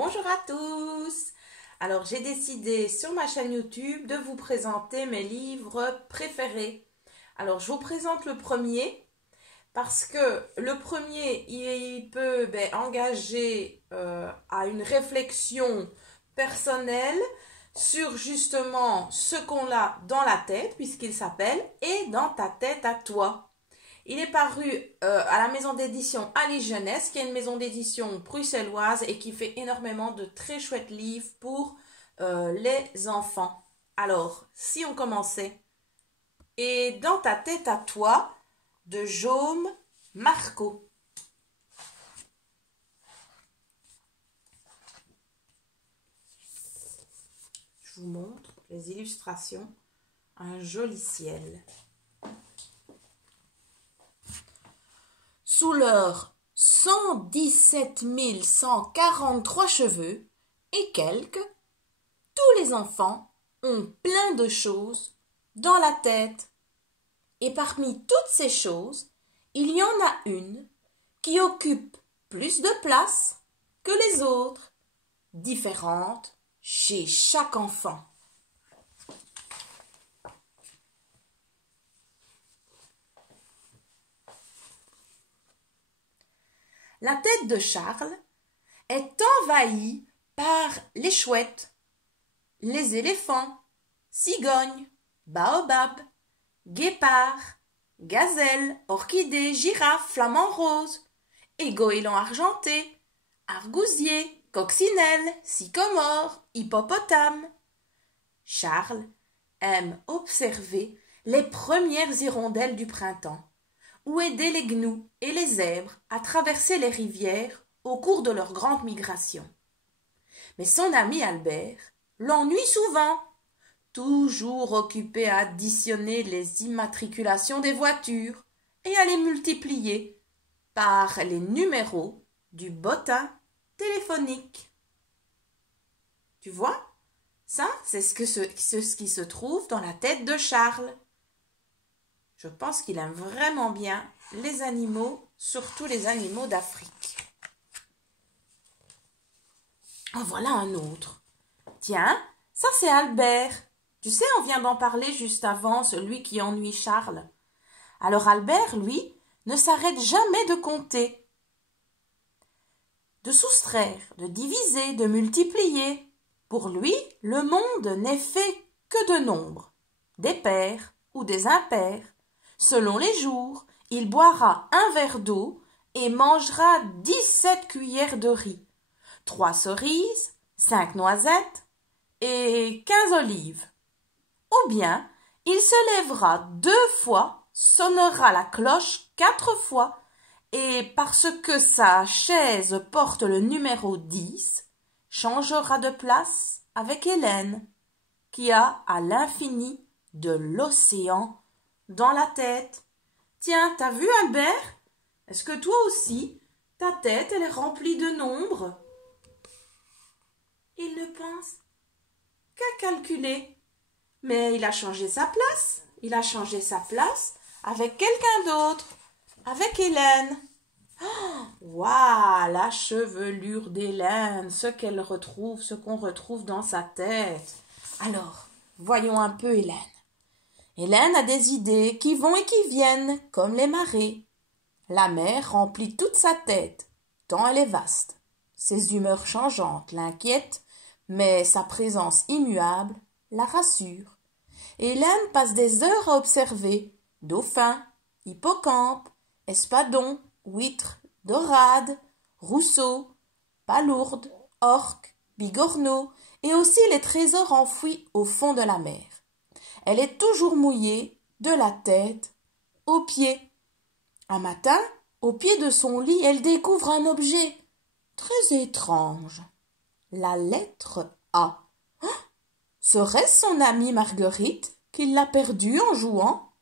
Bonjour à tous! Alors j'ai décidé sur ma chaîne YouTube de vous présenter mes livres préférés. Alors je vous présente le premier parce que le premier il peut engager à une réflexion personnelle sur justement ce qu'on a dans la tête puisqu'il s'appelle « Et dans ta tête à toi ». Il est paru à la maison d'édition Alice Jeunesse, qui est une maison d'édition bruxelloise et qui fait énormément de très chouettes livres pour les enfants. Alors, si on commençait. Et dans ta tête à toi, de Jaume Marco. Je vous montre les illustrations. Un joli ciel. Sous leurs 117 143 cheveux et quelques, tous les enfants ont plein de choses dans la tête. Et parmi toutes ces choses, il y en a une qui occupe plus de place que les autres, différentes chez chaque enfant. La tête de Charles est envahie par les chouettes, les éléphants, cigognes, baobabs, guépards, gazelles, orchidées, girafes, flamants roses, et goélands argentés, argousiers, coccinelles, sycomores, hippopotames. Charles aime observer les premières hirondelles du printemps, ou aider les gnous et les zèbres à traverser les rivières au cours de leur grande migration. Mais son ami Albert l'ennuie souvent, toujours occupé à additionner les immatriculations des voitures et à les multiplier par les numéros du bottin téléphonique. Tu vois, ça, c'est ce qui se trouve dans la tête de Charles. Je pense qu'il aime vraiment bien les animaux, surtout les animaux d'Afrique. En voilà un autre. Tiens, ça c'est Albert. Tu sais, on vient d'en parler juste avant, celui qui ennuie Charles. Alors Albert, lui, ne s'arrête jamais de compter, de soustraire, de diviser, de multiplier. Pour lui, le monde n'est fait que de nombres, des pairs ou des impairs. Selon les jours, il boira un verre d'eau et mangera 17 cuillères de riz, 3 cerises, 5 noisettes et 15 olives. Ou bien, il se lèvera 2 fois, sonnera la cloche 4 fois, et parce que sa chaise porte le numéro 10, changera de place avec Hélène, qui a à l'infini de l'océan dans la tête. Tiens, t'as vu Albert? Est-ce que toi aussi, ta tête, elle est remplie de nombres? Il ne pense qu'à calculer. Mais il a changé sa place. Il a changé sa place avec quelqu'un d'autre, avec Hélène. Oh, waouh, la chevelure d'Hélène, ce qu'on retrouve dans sa tête. Alors, voyons un peu Hélène. Hélène a des idées qui vont et qui viennent, comme les marées. La mer remplit toute sa tête, tant elle est vaste. Ses humeurs changeantes l'inquiètent, mais sa présence immuable la rassure. Hélène passe des heures à observer dauphins, hippocampes, espadons, huîtres, dorades, rousseaux, palourdes, orques, bigorneaux et aussi les trésors enfouis au fond de la mer. Elle est toujours mouillée, de la tête aux pieds. Un matin, au pied de son lit, elle découvre un objet très étrange. La lettre A. Oh, serait-ce son amie Marguerite qui l'a perdue en jouant?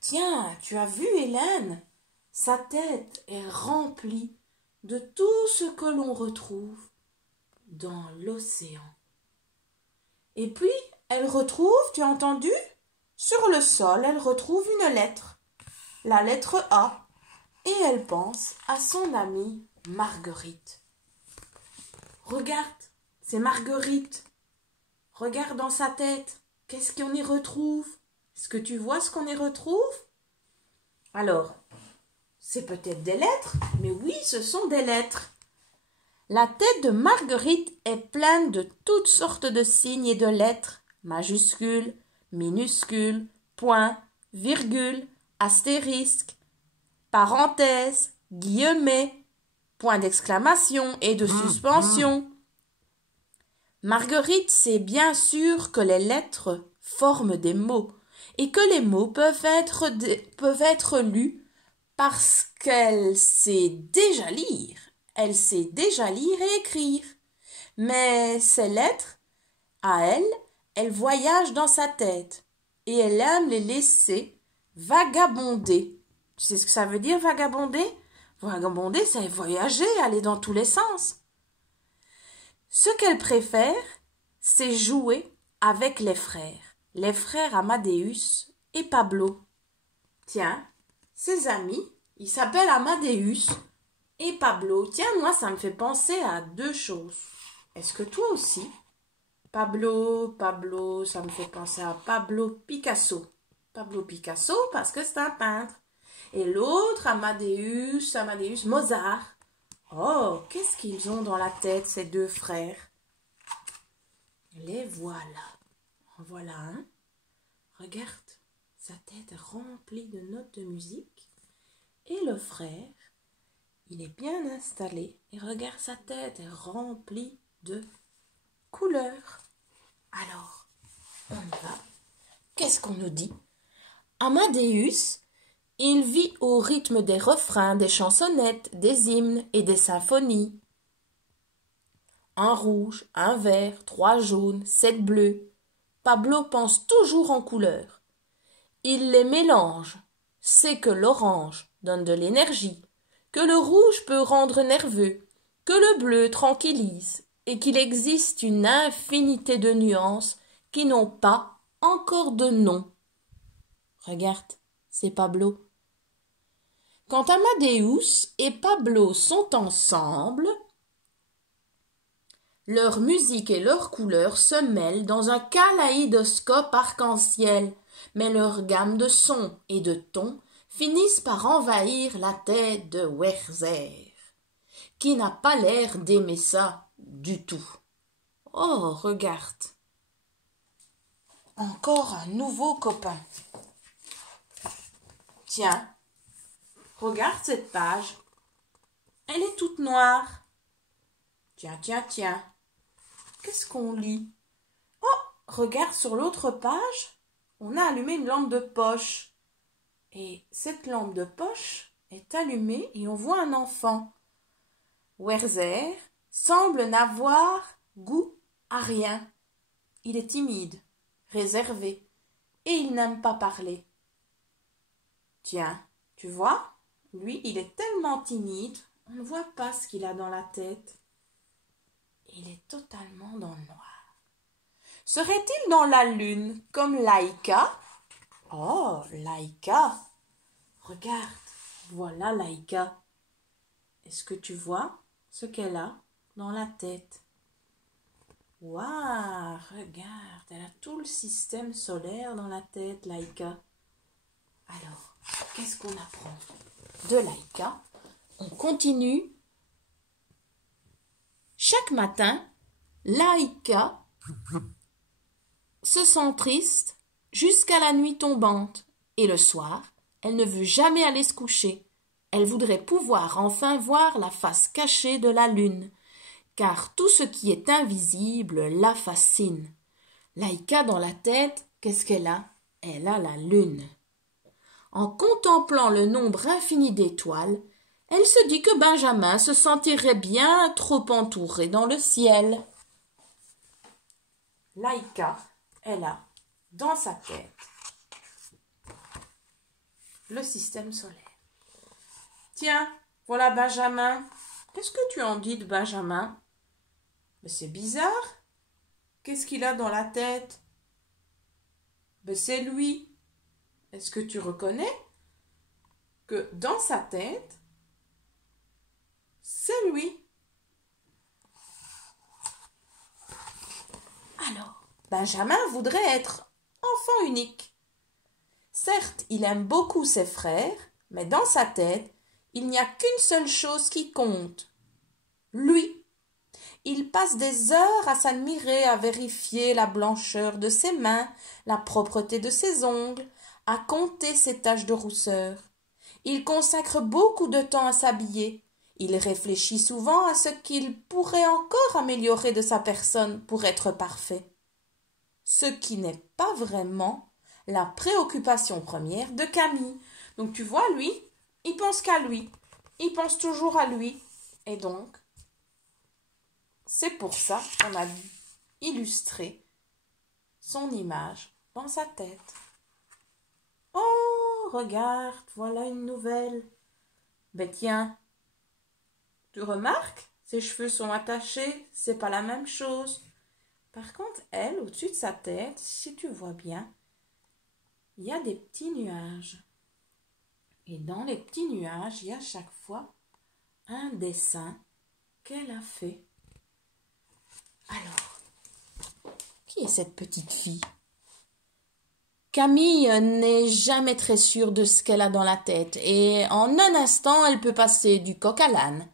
Tiens, tu as vu Hélène? Sa tête est remplie de tout ce que l'on retrouve dans l'océan. Et puis, elle retrouve, tu as entendu? Sur le sol, elle retrouve une lettre, la lettre A, et elle pense à son amie Marguerite. Regarde, c'est Marguerite. Regarde dans sa tête. Qu'est-ce qu'on y retrouve? Est-ce que tu vois ce qu'on y retrouve? Alors, c'est peut-être des lettres, mais oui, ce sont des lettres. La tête de Marguerite est pleine de toutes sortes de signes et de lettres, majuscules, minuscules, points, virgules, astérisques, parenthèses, guillemets, points d'exclamation et de suspension. Marguerite sait bien sûr que les lettres forment des mots et que les mots peuvent être lus parce qu'elle sait déjà lire. Elle sait déjà lire et écrire. Mais ces lettres, à elle, elles voyagent dans sa tête et elle aime les laisser vagabonder. Tu sais ce que ça veut dire, vagabonder? Vagabonder, c'est voyager, aller dans tous les sens. Ce qu'elle préfère, c'est jouer avec les frères Amadeus et Pablo. Tiens, ses amis, ils s'appellent Amadeus et Pablo. Tiens, moi, ça me fait penser à deux choses. Est-ce que toi aussi? Pablo, ça me fait penser à Pablo Picasso. Pablo Picasso, parce que c'est un peintre. Et l'autre, Amadeus, Mozart. Oh, qu'est-ce qu'ils ont dans la tête, ces deux frères? Les voilà. En voilà un. Regarde, sa tête est remplie de notes de musique. Et le frère, il est bien installé. Et regarde, sa tête est remplie de couleurs. Alors, on y va. Qu'est-ce qu'on nous dit? Amadeus, il vit au rythme des refrains, des chansonnettes, des hymnes et des symphonies. Un rouge, un vert, 3 jaunes, 7 bleus. Pablo pense toujours en couleurs. Il les mélange, sait que l'orange donne de l'énergie, que le rouge peut rendre nerveux, que le bleu tranquillise, et qu'il existe une infinité de nuances qui n'ont pas encore de nom. Regarde, c'est Pablo. Quand Amadeus et Pablo sont ensemble, leur musique et leurs couleurs se mêlent dans un kaléidoscope arc-en-ciel, mais leur gamme de sons et de tons finissent par envahir la tête de Werther, qui n'a pas l'air d'aimer ça du tout. Oh, regarde. Encore un nouveau copain. Tiens, regarde cette page. Elle est toute noire. Tiens. Qu'est-ce qu'on lit? Oh, regarde sur l'autre page. On a allumé une lampe de poche. Et cette lampe de poche est allumée et on voit un enfant. Werther semble n'avoir goût à rien. Il est timide, réservé, et il n'aime pas parler. Tiens, tu vois, lui, il est tellement timide, on ne voit pas ce qu'il a dans la tête. Il est totalement dans le noir. Serait-il dans la lune comme Laïka? Oh, Laïka! Regarde, voilà Laïka. Est-ce que tu vois ce qu'elle a dans la tête? Waouh, regarde, elle a tout le système solaire dans la tête, Laïka. Alors, qu'est-ce qu'on apprend de Laïka? On continue. Chaque matin, Laïka se sent triste jusqu'à la nuit tombante. Et le soir, elle ne veut jamais aller se coucher. Elle voudrait pouvoir enfin voir la face cachée de la lune, car tout ce qui est invisible la fascine. Laïka dans la tête, qu'est-ce qu'elle a? Elle a la lune. En contemplant le nombre infini d'étoiles, elle se dit que Benjamin se sentirait bien trop entouré dans le ciel. Laïka, elle a dans sa tête le système solaire. Tiens, voilà Benjamin. Qu'est-ce que tu en dis de Benjamin? Mais c'est bizarre. Qu'est-ce qu'il a dans la tête? Mais c'est lui. Est-ce que tu reconnais que dans sa tête, c'est lui? Benjamin voudrait être enfant unique. Certes, il aime beaucoup ses frères, mais dans sa tête, il n'y a qu'une seule chose qui compte. Lui. Il passe des heures à s'admirer, à vérifier la blancheur de ses mains, la propreté de ses ongles, à compter ses taches de rousseur. Il consacre beaucoup de temps à s'habiller. Il réfléchit souvent à ce qu'il pourrait encore améliorer de sa personne pour être parfait. Ce qui n'est pas vraiment la préoccupation première de Camille. Donc tu vois, lui, il pense qu'à lui. Il pense toujours à lui. Et donc, c'est pour ça qu'on a illustré son image dans sa tête. Oh, regarde, voilà une nouvelle. Ben tiens, tu remarques, ses cheveux sont attachés, c'est pas la même chose. Par contre, elle, au-dessus de sa tête, si tu vois bien, il y a des petits nuages. Et dans les petits nuages, il y a chaque fois un dessin qu'elle a fait. Alors, qui est cette petite fille? Camille n'est jamais très sûre de ce qu'elle a dans la tête et en un instant, elle peut passer du coq à l'âne.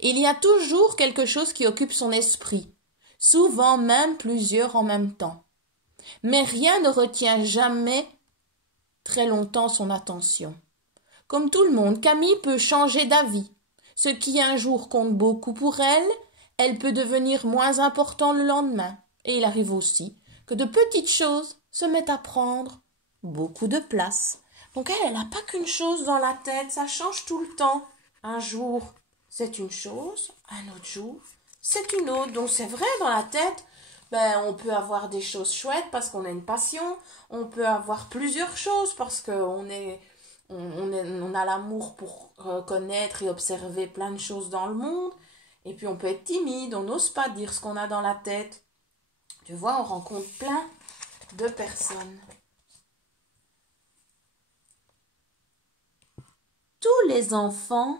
Il y a toujours quelque chose qui occupe son esprit, souvent même plusieurs en même temps. Mais rien ne retient jamais très longtemps son attention. Comme tout le monde, Camille peut changer d'avis. Ce qui un jour compte beaucoup pour elle, elle peut devenir moins important le lendemain. Et il arrive aussi que de petites choses se mettent à prendre beaucoup de place. Donc elle n'a pas qu'une chose dans la tête, ça change tout le temps. Un jour, c'est une chose, un autre jour, c'est une autre. Donc c'est vrai, dans la tête, on peut avoir des choses chouettes parce qu'on a une passion, on peut avoir plusieurs choses parce qu'on on a l'amour pour connaître et observer plein de choses dans le monde. Et puis on peut être timide, on n'ose pas dire ce qu'on a dans la tête. Tu vois, on rencontre plein de personnes. Tous les enfants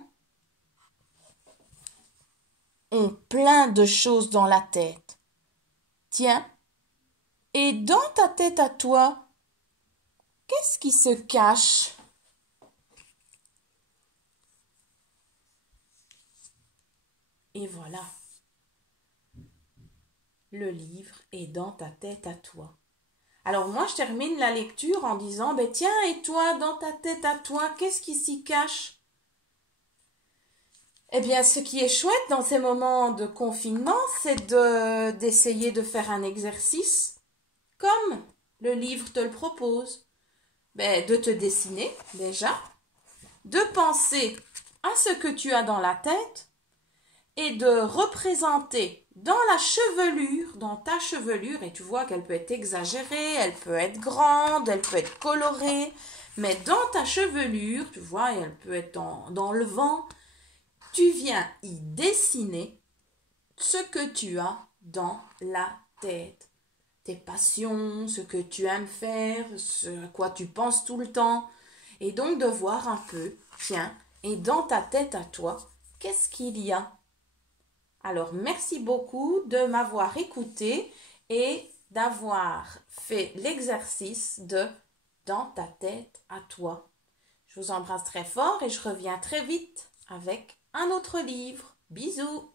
ont plein de choses dans la tête. Tiens, et dans ta tête à toi, qu'est-ce qui se cache? Et voilà, le livre est dans ta tête à toi. Alors moi, je termine la lecture en disant, tiens, et toi, dans ta tête à toi, qu'est-ce qui s'y cache? Eh bien, ce qui est chouette dans ces moments de confinement, c'est d'essayer de faire un exercice, comme le livre te le propose. De te dessiner, déjà, de penser à ce que tu as dans la tête, et de représenter dans la chevelure, dans ta chevelure, et tu vois qu'elle peut être exagérée, elle peut être grande, elle peut être colorée, mais dans ta chevelure, tu vois, elle peut être dans le vent, tu viens y dessiner ce que tu as dans la tête. Tes passions, ce que tu aimes faire, ce à quoi tu penses tout le temps. Et donc de voir un peu, tiens, et dans ta tête à toi, qu'est-ce qu'il y a? Alors, merci beaucoup de m'avoir écouté et d'avoir fait l'exercice de dans ta tête à toi. Je vous embrasse très fort et je reviens très vite avec un autre livre. Bisous!